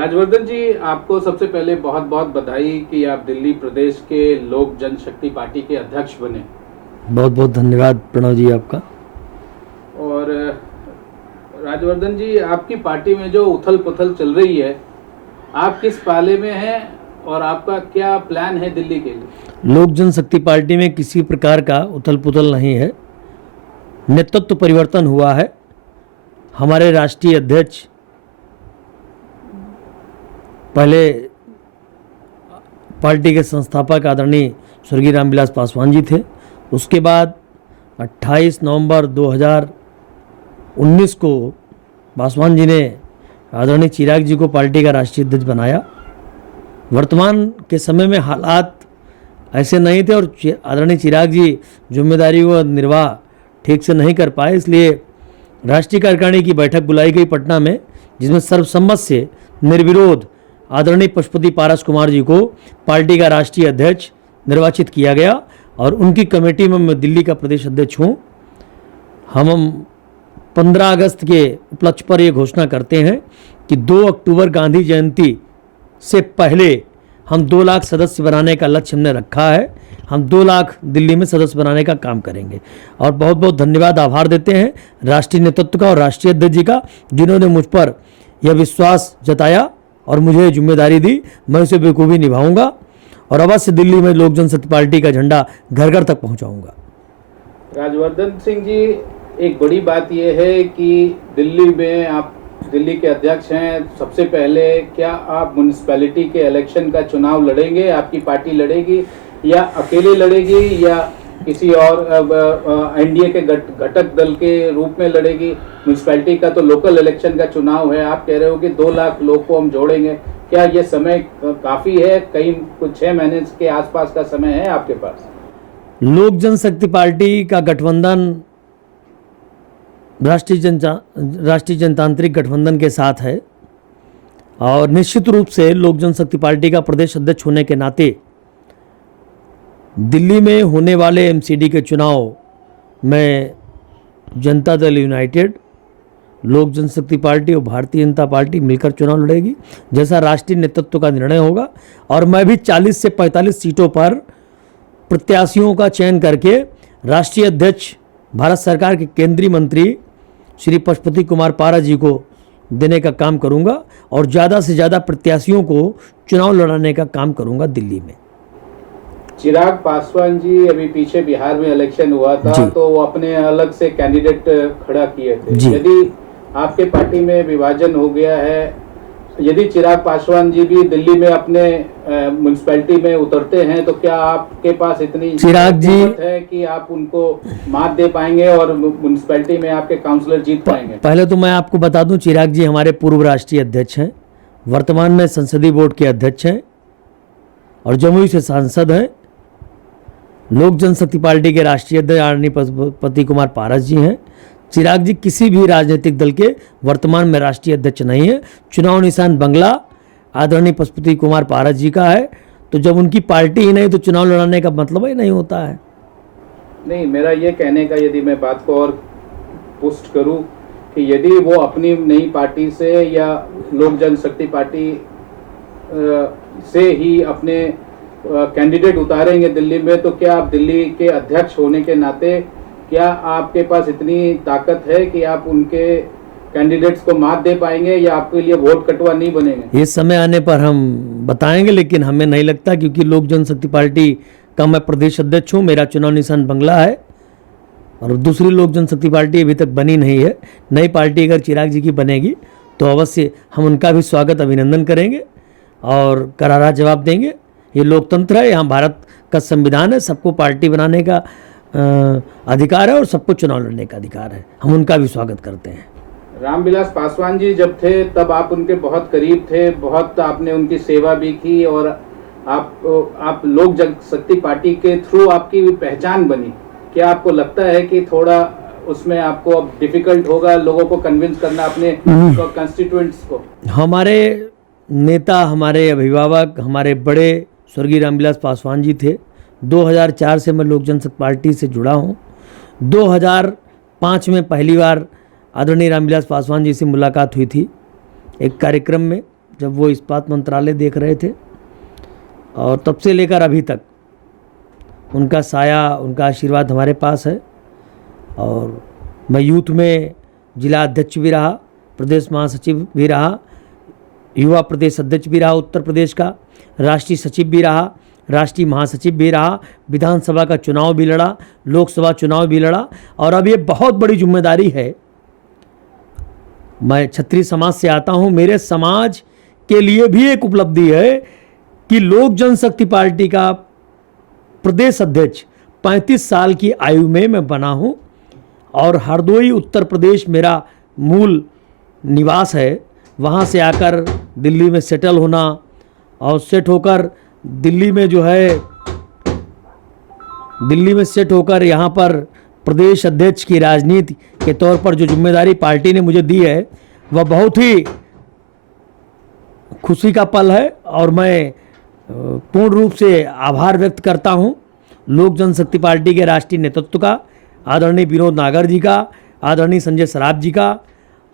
राजवर्धन जी, आपको सबसे पहले बहुत बहुत बधाई कि आप दिल्ली प्रदेश के लोक जनशक्ति पार्टी के अध्यक्ष बने। बहुत बहुत धन्यवाद प्रणव जी आपका। और राजवर्धन जी, आपकी पार्टी में जो उथल पुथल चल रही है, आप किस पाले में हैं और आपका क्या प्लान है दिल्ली के लिए? लोक जनशक्ति पार्टी में किसी प्रकार का उथल पुथल नहीं है, नेतृत्व परिवर्तन हुआ है। हमारे राष्ट्रीय अध्यक्ष पहले पार्टी के संस्थापक आदरणीय स्वर्गीय रामविलास पासवान जी थे। उसके बाद 28 नवंबर 2019 को पासवान जी ने आदरणीय चिराग जी को पार्टी का राष्ट्रीय अध्यक्ष बनाया। वर्तमान के समय में हालात ऐसे नहीं थे और आदरणीय चिराग जी जिम्मेदारी व निर्वाह ठीक से नहीं कर पाए, इसलिए राष्ट्रीय कार्यकारिणी की बैठक बुलाई गई पटना में, जिसमें सर्वसम्मत से निर्विरोध आदरणीय पशुपति पारस कुमार जी को पार्टी का राष्ट्रीय अध्यक्ष निर्वाचित किया गया और उनकी कमेटी में मैं दिल्ली का प्रदेश अध्यक्ष हूँ। हम 15 अगस्त के उपलक्ष्य पर ये घोषणा करते हैं कि 2 अक्टूबर गांधी जयंती से पहले हम 2 लाख सदस्य बनाने का लक्ष्य हमने रखा है। हम 2 लाख दिल्ली में सदस्य बनाने का काम करेंगे। और बहुत बहुत धन्यवाद, आभार देते हैं राष्ट्रीय नेतृत्व का और राष्ट्रीय अध्यक्ष जी का, जिन्होंने मुझ पर यह विश्वास जताया और मुझे जिम्मेदारी दी। मैं उसे बखूबी निभाऊंगा और अवश्य दिल्ली में लोक जनशक्ति पार्टी का झंडा घर घर तक पहुंचाऊंगा। राजवर्धन सिंह जी, एक बड़ी बात यह है कि दिल्ली में आप दिल्ली के अध्यक्ष हैं। सबसे पहले क्या आप म्युनिसिपैलिटी के इलेक्शन का चुनाव लड़ेंगे? आपकी पार्टी लड़ेगी या अकेले लड़ेगी या किसी और एनडीए के घटक दल के रूप में लड़ेगी? म्युनिसिपैलिटी का तो लोकल इलेक्शन का चुनाव है। आप कह रहे हो कि 2 लाख लोग को हम जोड़ेंगे, क्या ये समय काफी है? कहीं कुछ 6 महीने के आसपास का समय है आपके पास? लोक जनशक्ति पार्टी का गठबंधन राष्ट्रीय जनतांत्रिक गठबंधन के साथ है और निश्चित रूप से लोक जनशक्ति पार्टी का प्रदेश अध्यक्ष होने के नाते दिल्ली में होने वाले एमसीडी के चुनाव में जनता दल यूनाइटेड, लोक जनशक्ति पार्टी और भारतीय जनता पार्टी मिलकर चुनाव लड़ेगी, जैसा राष्ट्रीय नेतृत्व का निर्णय होगा। और मैं भी 40 से 45 सीटों पर प्रत्याशियों का चयन करके राष्ट्रीय अध्यक्ष भारत सरकार के केंद्रीय मंत्री श्री पशुपति कुमार पारस जी को देने का काम करूंगा और ज़्यादा से ज़्यादा प्रत्याशियों को चुनाव लड़ाने का काम करूंगा दिल्ली में। चिराग पासवान जी अभी पीछे बिहार में इलेक्शन हुआ था तो वो अपने अलग से कैंडिडेट खड़ा किए थे। यदि आपके पार्टी में विभाजन हो गया है, यदि चिराग पासवान जी भी दिल्ली में अपने म्युनिसिपैलिटी में उतरते हैं, तो क्या आपके पास इतनी चिराग जी है कि आप उनको मात दे पाएंगे और म्युनिसिपैलिटी में आपके काउंसलर जीत पाएंगे? पहले तो मैं आपको बता दूं, चिराग जी हमारे पूर्व राष्ट्रीय अध्यक्ष हैं, वर्तमान में संसदीय बोर्ड के अध्यक्ष हैं और जमुई से सांसद हैं। लोक जनशक्ति पार्टी के राष्ट्रीय अध्यक्ष आदरणीय पशुपति कुमार पारस जी हैं। चिराग जी किसी भी राजनीतिक दल के वर्तमान में राष्ट्रीय अध्यक्ष नहीं है। चुनाव निशान बंगला आदरणीय पशुपति कुमार पारस जी का है, तो जब उनकी पार्टी ही नहीं तो चुनाव लड़ाने का मतलब ही नहीं होता है। नहीं, मेरा ये कहने का, यदि मैं बात को और पुष्ट करूं कि यदि वो अपनी नई पार्टी से या लोक जनशक्ति पार्टी से ही अपने कैंडिडेट उतारेंगे दिल्ली में, तो क्या आप दिल्ली के अध्यक्ष होने के नाते क्या आपके पास इतनी ताकत है कि आप उनके कैंडिडेट्स को मात दे पाएंगे या आपके लिए वोट कटवा नहीं बनेंगे? ये समय आने पर हम बताएंगे, लेकिन हमें नहीं लगता, क्योंकि लोक जनशक्ति पार्टी का मैं प्रदेश अध्यक्ष हूँ, मेरा चुनाव निशान बंगला है और दूसरी लोक जनशक्ति पार्टी अभी तक बनी नहीं है। नई पार्टी अगर चिराग जी की बनेगी तो अवश्य हम उनका भी स्वागत अभिनंदन करेंगे और करारा जवाब देंगे। ये लोकतंत्र है, यहाँ भारत का संविधान है, सबको पार्टी बनाने का अधिकार है और सबको चुनाव लड़ने का अधिकार है। हम उनका भी स्वागत करते हैं। रामविलास पासवान जी जब थे तब आप उनके बहुत करीब थे, बहुत आपने उनकी सेवा भी की और आप लोक जनशक्ति पार्टी के थ्रू आपकी पहचान बनी। क्या आपको लगता है कि थोड़ा उसमें आपको अब डिफिकल्ट होगा लोगों को कन्विंस करना अपने कंस्टिट्यूएंट्स को? हमारे नेता, हमारे अभिभावक, हमारे बड़े स्वर्गीय रामविलास पासवान जी थे। 2004 से मैं लोक जनशक्ति पार्टी से जुड़ा हूँ। 2005 में पहली बार आदरणीय रामविलास पासवान जी से मुलाकात हुई थी एक कार्यक्रम में, जब वो इस्पात मंत्रालय देख रहे थे, और तब से लेकर अभी तक उनका साया, उनका आशीर्वाद हमारे पास है। और मैं यूथ में जिला अध्यक्ष भी रहा, प्रदेश महासचिव भी रहा, युवा प्रदेश अध्यक्ष भी रहा उत्तर प्रदेश का, राष्ट्रीय सचिव भी रहा, राष्ट्रीय महासचिव भी रहा, विधानसभा का चुनाव भी लड़ा, लोकसभा चुनाव भी लड़ा। और अब ये बहुत बड़ी जिम्मेदारी है। मैं क्षत्रिय समाज से आता हूँ, मेरे समाज के लिए भी एक उपलब्धि है कि लोक जनशक्ति पार्टी का प्रदेश अध्यक्ष 35 साल की आयु में मैं बना हूँ, और हरदोई उत्तर प्रदेश मेरा मूल निवास है। वहाँ से आकर दिल्ली में सेटल होना, और सेट होकर दिल्ली में जो है, दिल्ली में सेट होकर यहाँ पर प्रदेश अध्यक्ष की राजनीति के तौर पर जो जिम्मेदारी पार्टी ने मुझे दी है, वह बहुत ही खुशी का पल है। और मैं पूर्ण रूप से आभार व्यक्त करता हूँ लोक जनशक्ति पार्टी के राष्ट्रीय नेतृत्व का, आदरणीय विनोद नागर जी का, आदरणीय संजय सराफ जी का,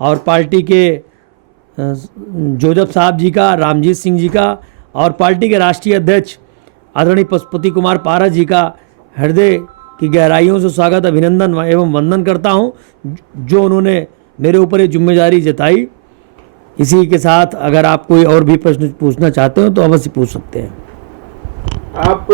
और पार्टी के जोजफ साहब जी का, रामजीत सिंह जी का, और पार्टी के राष्ट्रीय अध्यक्ष आदरणीय पशुपति कुमार पारस जी का हृदय की गहराइयों से स्वागत, अभिनंदन एवं वंदन करता हूं, जो उन्होंने मेरे ऊपर ये जिम्मेदारी जताई। इसी के साथ अगर आप कोई और भी प्रश्न पूछना चाहते हो तो अवश्य पूछ सकते हैं। आप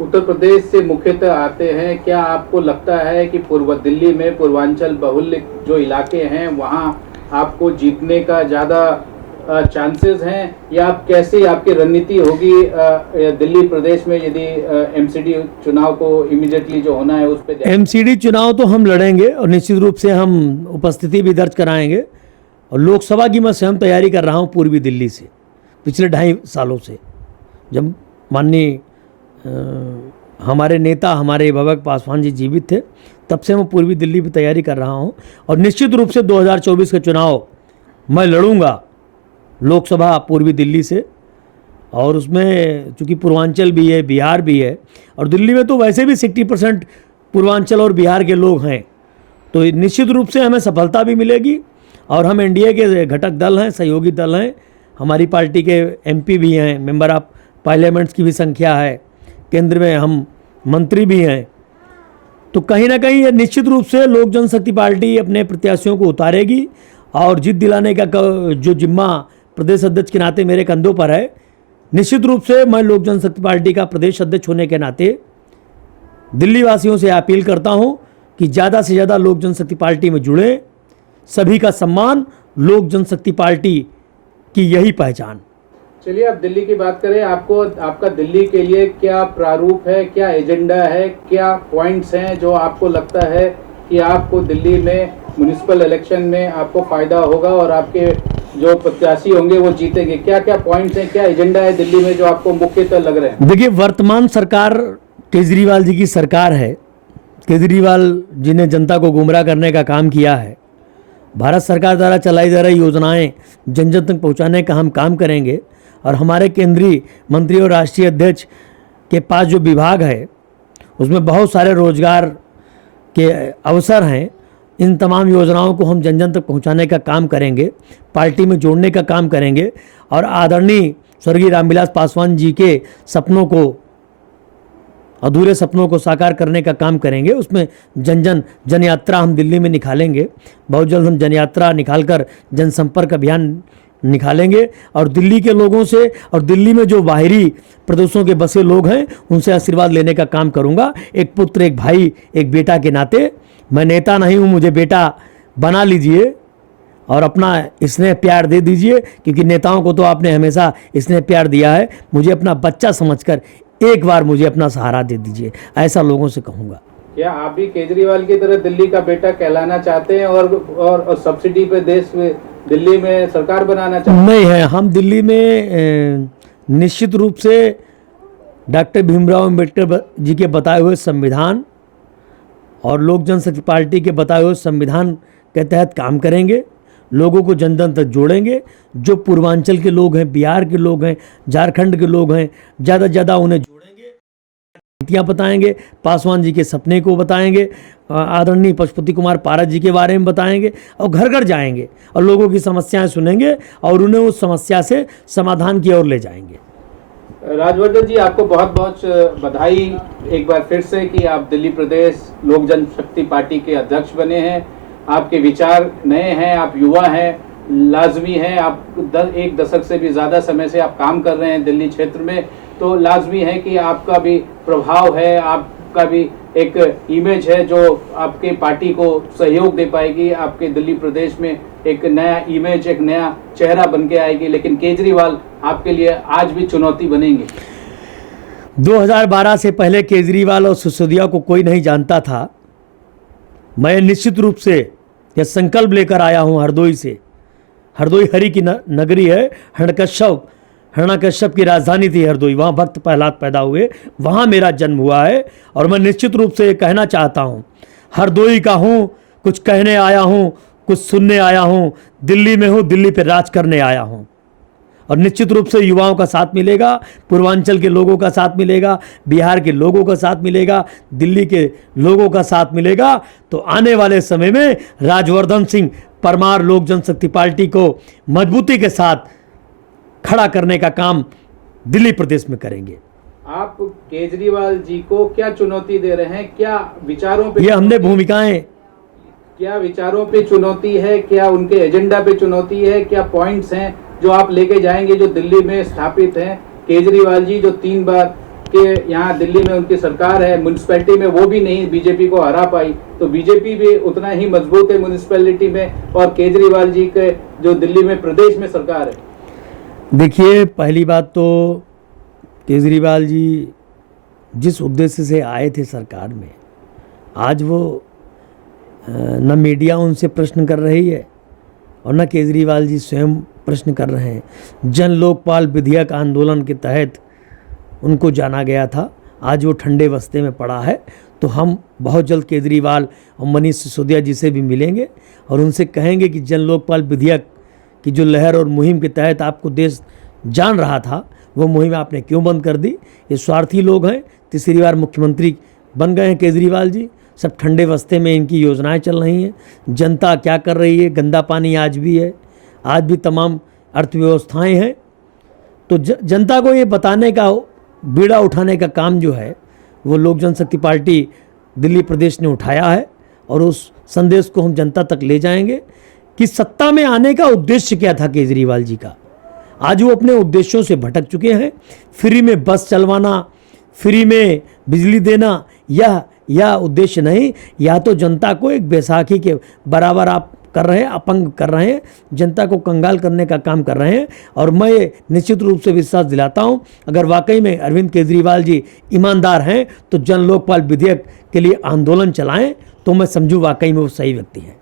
उत्तर प्रदेश से मुख्यतः आते हैं, क्या आपको लगता है कि पूर्व दिल्ली में पूर्वांचल बहुल जो इलाके हैं वहाँ आपको जीतने का ज़्यादा चांसेस हैं, या आप कैसे आपकी रणनीति होगी दिल्ली प्रदेश में यदि एमसीडी चुनाव को इमीडिएटली जो होना है उस पे? एमसीडी चुनाव तो हम लड़ेंगे और निश्चित रूप से हम उपस्थिति भी दर्ज कराएंगे। और लोकसभा की मैं स्वयं तैयारी कर रहा हूँ पूर्वी दिल्ली से पिछले 2.5 सालों से। जब माननीय हमारे नेता, हमारे भगत पासवान जी जीवित थे, तब से मैं पूर्वी दिल्ली की तैयारी कर रहा हूँ। और निश्चित रूप से 2024 का चुनाव मैं लड़ूंगा लोकसभा पूर्वी दिल्ली से। और उसमें चूँकि पूर्वांचल भी है, बिहार भी है, और दिल्ली में तो वैसे भी 60% पूर्वांचल और बिहार के लोग हैं, तो निश्चित रूप से हमें सफलता भी मिलेगी। और हम एनडीए के घटक दल हैं, सहयोगी दल हैं, हमारी पार्टी के एमपी भी हैं, मेंबर ऑफ पार्लियामेंट्स की भी संख्या है, केंद्र में हम मंत्री भी हैं। तो कहीं ना कहीं ये निश्चित रूप से लोक जनशक्ति पार्टी अपने प्रत्याशियों को उतारेगी, और जीत दिलाने का जो जिम्मा प्रदेश अध्यक्ष के नाते मेरे कंधों पर है। निश्चित रूप से मैं लोक जनशक्ति पार्टी का प्रदेश अध्यक्ष होने के नाते दिल्ली वासियों से अपील करता हूं कि ज़्यादा से ज़्यादा लोक जनशक्ति पार्टी में जुड़ें। सभी का सम्मान, लोक जनशक्ति पार्टी की यही पहचान। चलिए अब दिल्ली की बात करें। आपको आपका दिल्ली के लिए क्या प्रारूप है, क्या एजेंडा है, क्या पॉइंट्स हैं जो आपको लगता है कि आपको दिल्ली में म्युनिसिपल इलेक्शन में आपको फायदा होगा और आपके जो प्रत्याशी होंगे वो जीतेंगे? क्या क्या पॉइंट्स हैं, क्या एजेंडा है दिल्ली में जो आपको मुख्यतः लग रहे हैं? देखिए, वर्तमान सरकार केजरीवाल जी की सरकार है। केजरीवाल जी ने जनता को गुमराह करने का काम किया है। भारत सरकार द्वारा चलाई जा रही योजनाएं जन जन तक पहुँचाने का हम काम करेंगे। और हमारे केंद्रीय मंत्री और राष्ट्रीय अध्यक्ष के पास जो विभाग है उसमें बहुत सारे रोजगार के अवसर हैं। इन तमाम योजनाओं को हम जन जन तक पहुंचाने का काम करेंगे, पार्टी में जोड़ने का काम करेंगे, और आदरणीय स्वर्गीय रामविलास पासवान जी के सपनों को, अधूरे सपनों को साकार करने का काम करेंगे। उसमें जन यात्रा हम दिल्ली में निकालेंगे। बहुत जल्द हम जन यात्रा निकालकर जनसंपर्क अभियान निकालेंगे, और दिल्ली के लोगों से और दिल्ली में जो बाहरी प्रदेशों के बसे लोग हैं उनसे आशीर्वाद लेने का काम करूंगा। एक पुत्र, एक भाई, एक बेटा के नाते। मैं नेता नहीं हूं, मुझे बेटा बना लीजिए और अपना स्नेह प्यार दे दीजिए, क्योंकि नेताओं को तो आपने हमेशा स्नेह प्यार दिया है। मुझे अपना बच्चा समझकर एक बार मुझे अपना सहारा दे दीजिए, ऐसा लोगों से कहूँगा। क्या आप भी केजरीवाल की तरह दिल्ली का बेटा कहलाना चाहते हैं और सब्सिडी पे देश में दिल्ली में सरकार बनाना चाहते हैं? नहीं है, हम दिल्ली में निश्चित रूप से डॉक्टर भीमराव अंबेडकर जी के बताए हुए संविधान और लोक जनशक्ति पार्टी के बताए हुए संविधान के तहत काम करेंगे। लोगों को जन जन तक जोड़ेंगे। जो पूर्वांचल के लोग हैं, बिहार के लोग हैं, झारखंड के लोग हैं, ज़्यादा से ज़्यादा उन्हें जोड़ेंगे, नीतियाँ बताएंगे, पासवान जी के सपने को बताएंगे, आदरणीय पशुपति कुमार पारस जी के बारे में बताएंगे और घर घर जाएंगे और लोगों की समस्याएं सुनेंगे और उन्हें उस समस्या से समाधान की ओर ले जाएंगे। राजवर्धन जी, आपको बहुत बहुत बधाई एक बार फिर से कि आप दिल्ली प्रदेश लोक जनशक्ति पार्टी के अध्यक्ष बने हैं। आपके विचार नए हैं, आप युवा हैं, लाजमी है, आप एक दशक से भी ज़्यादा समय से आप काम कर रहे हैं दिल्ली क्षेत्र में, तो लाजमी है कि आपका भी प्रभाव है, आपका भी एक इमेज है जो आपके पार्टी को सहयोग दे पाएगी, आपके दिल्ली प्रदेश में एक नया इमेज, एक नया चेहरा बन के आएगी। लेकिन केजरीवाल आपके लिए आज भी चुनौती बनेंगे। 2012 से पहले केजरीवाल और सिसोदिया को कोई नहीं जानता था। मैं निश्चित रूप से यह संकल्प लेकर आया हूं हरदोई से। हरदोई हरि की नगरी है, हिरण्यकश्यप की राजधानी थी हरदोई, वहाँ भक्त प्रहलाद पैदा हुए, वहाँ मेरा जन्म हुआ है। और मैं निश्चित रूप से ये कहना चाहता हूँ, हरदोई का हूँ, कुछ कहने आया हूँ, कुछ सुनने आया हूँ, दिल्ली में हूँ, दिल्ली पे राज करने आया हूँ। और निश्चित रूप से युवाओं का साथ मिलेगा, पूर्वांचल के लोगों का साथ मिलेगा, बिहार के लोगों का साथ मिलेगा, दिल्ली के लोगों का साथ मिलेगा। तो आने वाले समय में राजवर्धन सिंह परमार लोक जनशक्ति पार्टी को मजबूती के साथ खड़ा करने का काम दिल्ली प्रदेश में करेंगे। आप केजरीवाल जी को क्या चुनौती दे रहे हैं? क्या विचारों पे? ये हमने भूमिकाएं, क्या विचारों पे चुनौती है? क्या उनके एजेंडा पे चुनौती है? क्या पॉइंट्स हैं जो आप लेके जाएंगे जो दिल्ली में स्थापित हैं? केजरीवाल जी जो 3 बार के यहाँ दिल्ली में उनकी सरकार है, म्यूनिसिपैलिटी में वो भी नहीं बीजेपी को हरा पाई, तो बीजेपी भी उतना ही मजबूत है म्यूनिसिपैलिटी में, और केजरीवाल जी के जो दिल्ली में प्रदेश में सरकार है। देखिए, पहली बात तो केजरीवाल जी जिस उद्देश्य से आए थे सरकार में, आज वो न मीडिया उनसे प्रश्न कर रही है और न केजरीवाल जी स्वयं प्रश्न कर रहे हैं। जन लोकपाल विधेयक आंदोलन के तहत उनको जाना गया था, आज वो ठंडे बस्ते में पड़ा है। तो हम बहुत जल्द केजरीवाल और मनीष सिसोदिया जी से भी मिलेंगे और उनसे कहेंगे कि जन लोकपाल विधेयक की जो लहर और मुहिम के तहत आपको देश जान रहा था, वो मुहिम आपने क्यों बंद कर दी? ये स्वार्थी लोग हैं, तीसरी बार मुख्यमंत्री बन गए हैं केजरीवाल जी, सब ठंडे बस्ते में इनकी योजनाएं चल रही हैं। जनता क्या कर रही है? गंदा पानी आज भी है, आज भी तमाम अर्थव्यवस्थाएं हैं। तो जनता को ये बताने का, बीड़ा उठाने का काम जो है वो लोक जनशक्ति पार्टी दिल्ली प्रदेश ने उठाया है और उस संदेश को हम जनता तक ले जाएंगे कि सत्ता में आने का उद्देश्य क्या था केजरीवाल जी का। आज वो अपने उद्देश्यों से भटक चुके हैं। फ्री में बस चलवाना, फ्री में बिजली देना, यह उद्देश्य नहीं। या तो जनता को एक बैसाखी के बराबर आप कर रहे हैं, अपंग कर रहे हैं, जनता को कंगाल करने का काम कर रहे हैं। और मैं निश्चित रूप से विश्वास दिलाता हूं, अगर वाकई में अरविंद केजरीवाल जी ईमानदार हैं तो जन लोकपाल विधेयक के लिए आंदोलन चलाएं, तो मैं समझूं वाकई में वो सही व्यक्ति हैं।